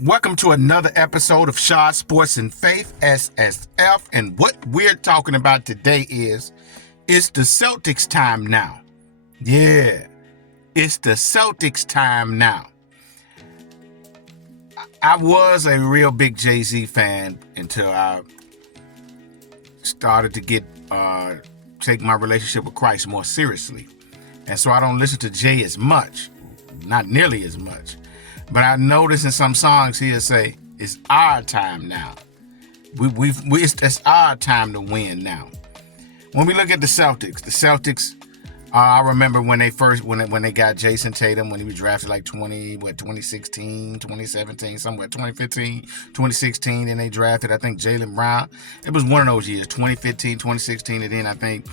Welcome to another episode of Shaw Sports and Faith, SSF. And what we're talking about today is, it's the Celtics time now. Yeah, it's the Celtics time now. I was a real big Jay-Z fan until I started to take my relationship with Christ more seriously. And so I don't listen to Jay as much, not nearly as much. But I notice in some songs he'll say, it's our time now. It's our time to win now. When we look at the Celtics, I remember when they got Jason Tatum, when he was drafted like 2016, 2017, somewhere 2015, 2016, and they drafted, I think, Jaylen Brown. It was one of those years, 2015, 2016, and then I think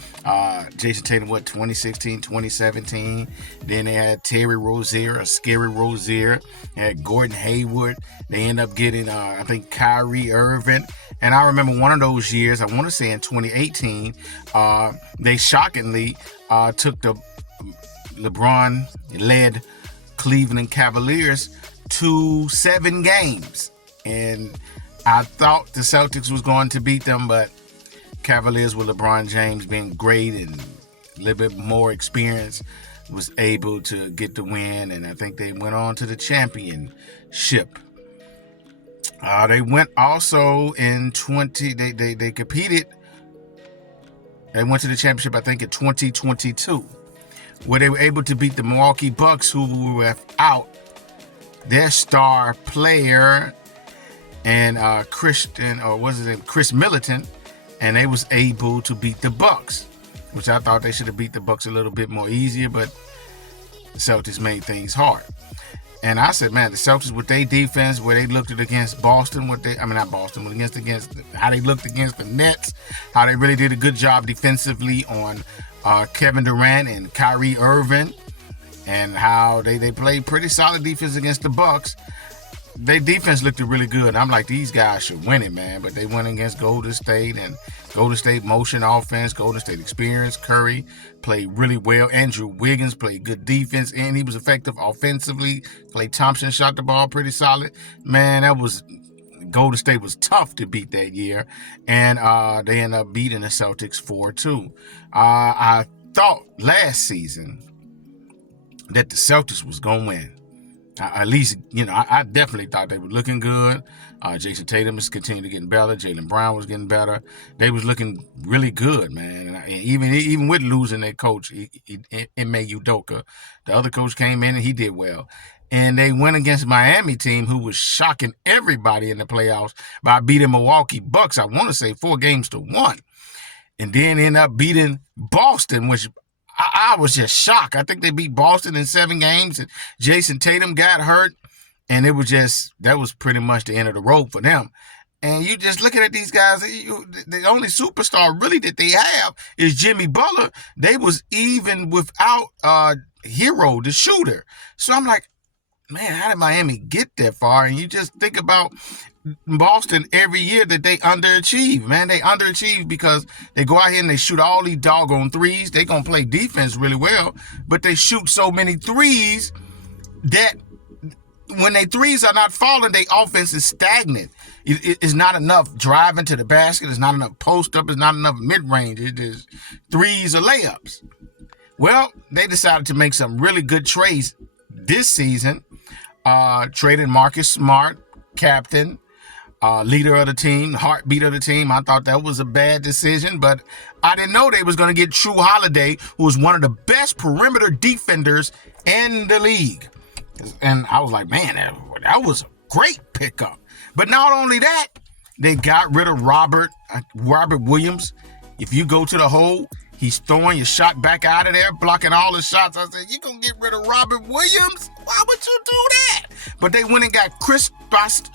Jason Tatum, 2016, 2017. Then they had Terry Rozier, a scary Rozier. They had Gordon Hayward. They ended up getting, I think, Kyrie Irving. And I remember one of those years, I want to say in 2018, they shockingly took the LeBron-led Cleveland Cavaliers to 7 games. And I thought the Celtics was going to beat them, but Cavaliers with LeBron James being great and a little bit more experience was able to get the win. And I think they went on to the championship. They went also in they competed. They went to the championship, I think, in 2022, where they were able to beat the Milwaukee Bucks, who were without their star player and Chris Middleton, and they was able to beat the Bucks, which I thought they should have beat the Bucks a little bit more easier, but the Celtics made things hard. And I said, man, the Celtics with their defense, where they looked at against Boston, against how they looked against the Nets, how they really did a good job defensively on Kevin Durant and Kyrie Irving, and how they played pretty solid defense against the Bucks. Their defense looked really good. I'm like, these guys should win it, man. But they went against Golden State, and Golden State motion offense, Golden State experience. Curry played really well. Andrew Wiggins played good defense, and he was effective offensively. Klay Thompson shot the ball pretty solid. Man, Golden State was tough to beat that year, and they ended up beating the Celtics 4-2. I thought last season that the Celtics was going to win. At least, I definitely thought they were looking good. Jason Tatum is continuing to get better. Jaylen Brown was getting better. They was looking really good, man. And even with losing their coach, Ime Udoka, the other coach came in and he did well. And they went against Miami team, who was shocking everybody in the playoffs by beating Milwaukee Bucks, I want to say 4-1. And then end up beating Boston, which I was just shocked. I think they beat Boston in 7 games, and Jason Tatum got hurt, and that was pretty much the end of the road for them. And you just looking at these guys, the only superstar really that they have is Jimmy Butler. They was even without Hero, the shooter. So I'm like, man, how did Miami get that far? And you just think about Boston every year that they underachieve, man. They underachieve because they go out here and they shoot all these doggone threes. They gonna play defense really well, but they shoot so many threes that when they threes are not falling, their offense is stagnant. It's not enough driving to the basket. It's not enough post up. It's not enough mid range. It is threes or layups. Well, they decided to make some really good trades this season. Traded Marcus Smart, captain, leader of the team, heartbeat of the team. I thought that was a bad decision, but I didn't know they was going to get True Holiday, who was one of the best perimeter defenders in the league. And I was like, man, that was a great pickup. But not only that, they got rid of Robert Williams. If you go to the hole, he's throwing your shot back out of there, blocking all the shots. I said, you gonna get rid of Robert Williams? Why would you do that? But they went and got Kristaps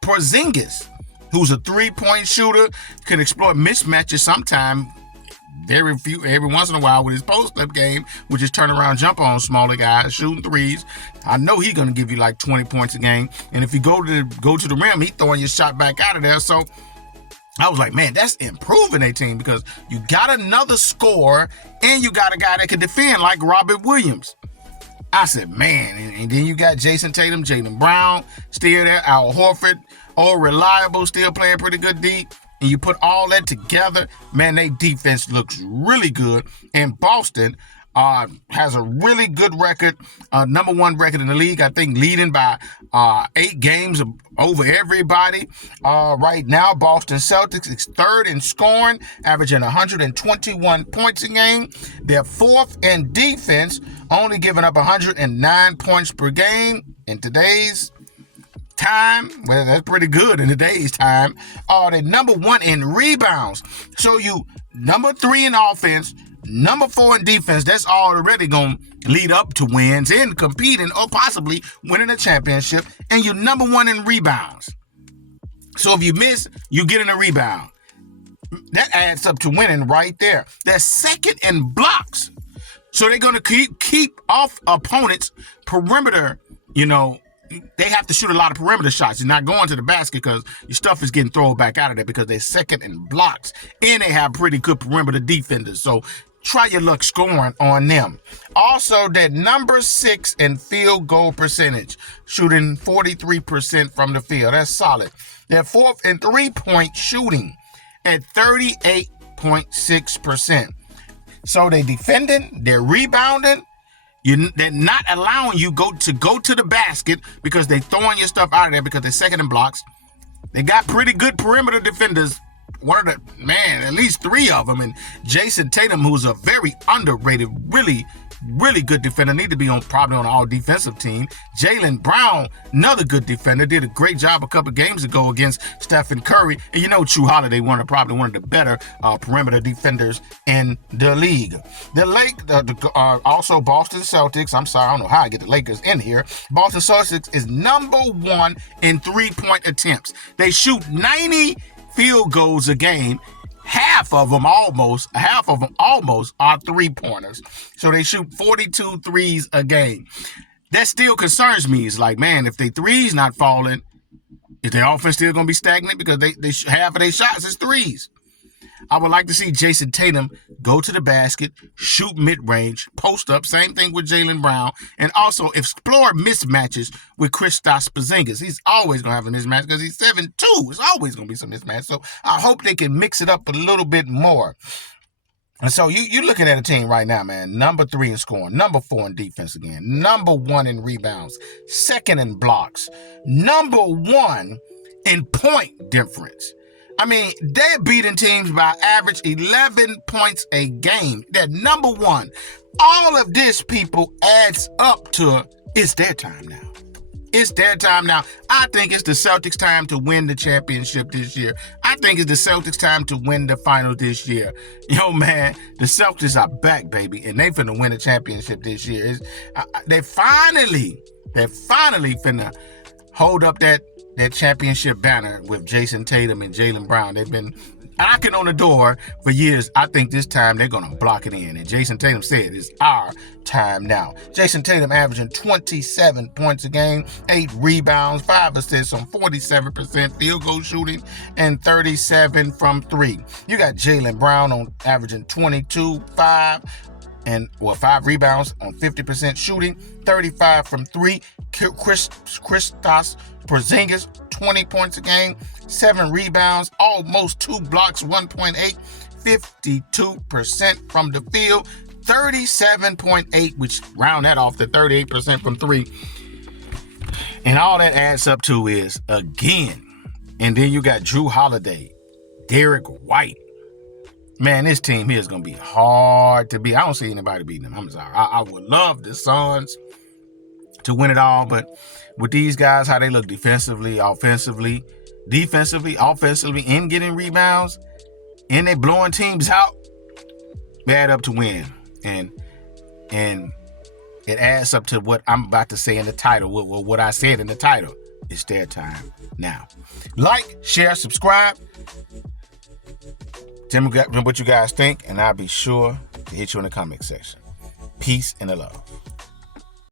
Porzingis, who's a 3-point shooter, can exploit mismatches sometime, every once in a while with his post-up game, which is turnaround jump on smaller guys, shooting threes. I know he's gonna give you like 20 points a game. And if you go to the rim, he's throwing your shot back out of there. So I was like, man, that's improving a team because you got another scorer and you got a guy that can defend like Robert Williams. I said, man, and then you got Jason Tatum, Jaylen Brown, still there, Al Horford, all reliable, still playing pretty good deep. And you put all that together, man, their defense looks really good. And Boston has a really good record, number one record in the league, I think leading by 8 games over everybody. Right now, Boston Celtics is third in scoring, averaging 121 points a game. They're fourth in defense, only giving up 109 points per game. In today's time, well, that's pretty good in today's time. They're number one in rebounds. So you number 3 in offense, number 4 in defense. That's already going to lead up to wins and competing or possibly winning a championship. And you're number 1 in rebounds. So if you miss, you get in a rebound. That adds up to winning right there. They're second in blocks. So they're going to keep off opponents' perimeter, they have to shoot a lot of perimeter shots. You're not going to the basket because your stuff is getting thrown back out of there because they're second in blocks. And they have pretty good perimeter defenders. So try your luck scoring on them. Also, they're number 6 in field goal percentage, shooting 43% from the field. That's solid. They're 4th in three-point shooting at 38.6%. So they're defending, they're rebounding. They're not allowing you to go to the basket because they're throwing your stuff out of there because they're second in blocks. They got pretty good perimeter defenders. At least 3 of them. And Jason Tatum, who's a very underrated, really, really good defender, need to be probably on an all-defensive team. Jaylen Brown, another good defender, did a great job a couple games ago against Stephen Curry. And Jrue Holiday, probably one of the better perimeter defenders in the league. Also Boston Celtics. I'm sorry, I don't know how I get the Lakers in here. Boston Celtics is number 1 in three-point attempts. They shoot 90 field goals a game. Half of them almost are three-pointers. So they shoot 42 threes a game. That still concerns me. It's like, man, if they threes not falling, is their offense still going to be stagnant? Because they half of their shots is threes. I would like to see Jason Tatum go to the basket, shoot mid-range, post up. Same thing with Jaylen Brown. And also explore mismatches with Kristaps Porzingis. He's always going to have a mismatch because he's 7'2". It's always going to be some mismatch. So I hope they can mix it up a little bit more. And so you're looking at a team right now, man, number 3 in scoring, number 4 in defense again, number 1 in rebounds, second in blocks, number 1 in point difference. I mean, they're beating teams by average 11 points a game. They're number 1. All of this, people, adds up to it's their time now. It's their time now. I think it's the Celtics' time to win the championship this year. I think it's the Celtics' time to win the final this year. Man, the Celtics are back, baby, and they finna win the championship this year. They're finally finna hold up that championship banner with Jason Tatum and Jaylen Brown. They've been knocking on the door for years. I think this time they're going to block it in. And Jason Tatum said it's our time now. Jason Tatum averaging 27 points a game, 8 rebounds, 5 assists on 47% field goal shooting, and 37 from 3. You got Jaylen Brown on averaging 22, 5 rebounds on 50% shooting, 35 from 3. Kristaps Porzingis, 20 points a game, 7 rebounds, almost 2 blocks, 1.8, 52% from the field, 37.8, which round that off to 38% from 3. And all that adds up to is, again, and then you got Jrue Holiday, Derek White. Man, this team here is going to be hard to beat. I don't see anybody beating them. I'm sorry. I would love the Suns to win it all, but with these guys, how they look defensively, offensively, and getting rebounds, and they blowing teams out, they add up to win. And it adds up to what I'm about to say in the title, what I said in the title. It's their time now. Like, share, subscribe. Tell me what you guys think, and I'll be sure to hit you in the comment section. Peace and love.